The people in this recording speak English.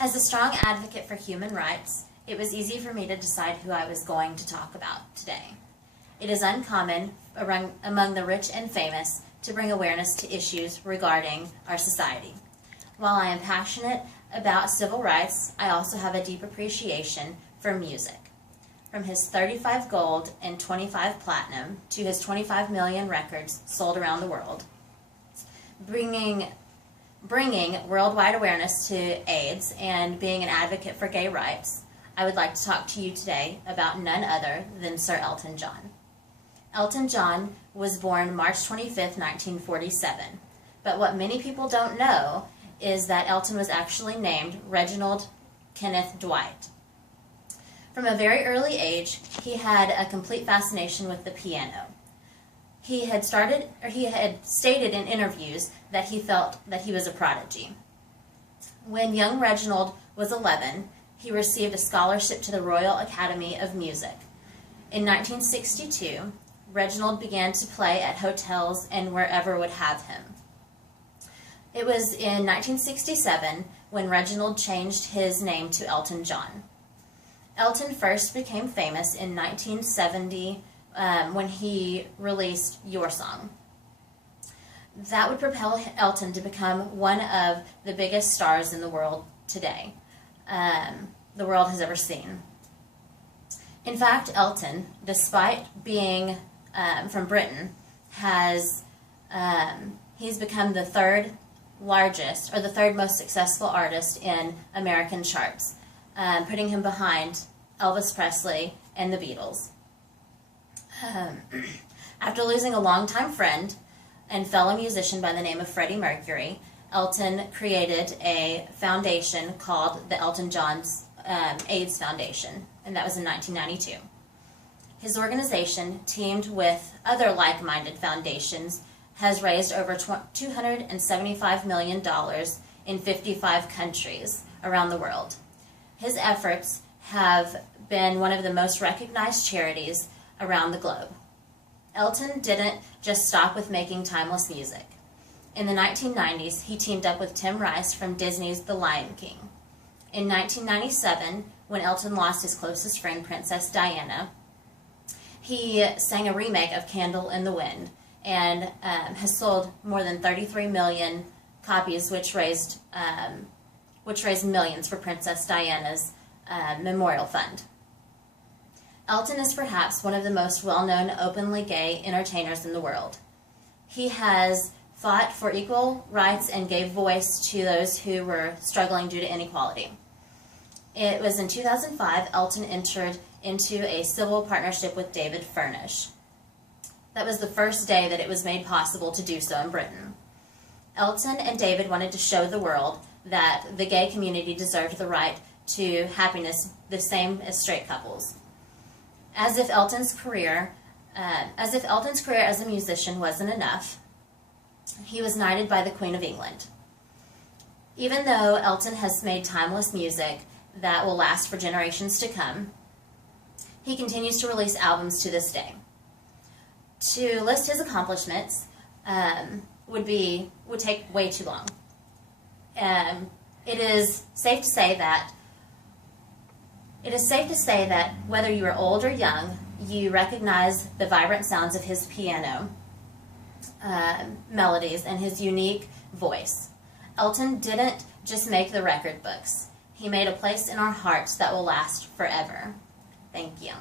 As a strong advocate for human rights, it was easy for me to decide who I was going to talk about today. It is uncommon among the rich and famous to bring awareness to issues regarding our society. While I am passionate about civil rights, I also have a deep appreciation for music. From his 35 gold and 25 platinum to his 25 million records sold around the world, bringing worldwide awareness to AIDS and being an advocate for gay rights, I would like to talk to you today about none other than Sir Elton John. Elton John was born March 25, 1947, but what many people don't know is that Elton was actually named Reginald Kenneth Dwight. From a very early age, he had a complete fascination with the piano. He had stated in interviews that he felt that he was a prodigy. When young Reginald was 11, he received a scholarship to the Royal Academy of Music. In 1962, Reginald began to play at hotels and wherever would have him. It was in 1967 when Reginald changed his name to Elton John. Elton first became famous in 1970 when he released Your Song. That would propel Elton to become one of the biggest stars in the world today, the world has ever seen. In fact, Elton, despite being from Britain, he's become the third largest, or the third most successful artist in American charts, putting him behind Elvis Presley and the Beatles. After losing a longtime friend and fellow musician by the name of Freddie Mercury, Elton created a foundation called the Elton John's AIDS Foundation, and that was in 1992. His organization, teamed with other like-minded foundations, has raised over $275 million in 55 countries around the world. His efforts have been one of the most recognized charities around the globe. Elton didn't just stop with making timeless music. In the 1990s, he teamed up with Tim Rice from Disney's The Lion King. In 1997, when Elton lost his closest friend, Princess Diana, he sang a remake of Candle in the Wind and has sold more than 33 million copies, which raised millions for Princess Diana's memorial fund. Elton is perhaps one of the most well-known openly gay entertainers in the world. He has fought for equal rights and gave voice to those who were struggling due to inequality. It was in 2005 Elton entered into a civil partnership with David Furnish. That was the first day that it was made possible to do so in Britain. Elton and David wanted to show the world that the gay community deserved the right to happiness the same as straight couples. As if Elton's career as a musician wasn't enough, he was knighted by the Queen of England. Even though Elton has made timeless music that will last for generations to come, he continues to release albums to this day. To list his accomplishments would take way too long. It is safe to say that whether you are old or young, you recognize the vibrant sounds of his piano melodies and his unique voice. Elton didn't just make the record books. He made a place in our hearts that will last forever. Thank you.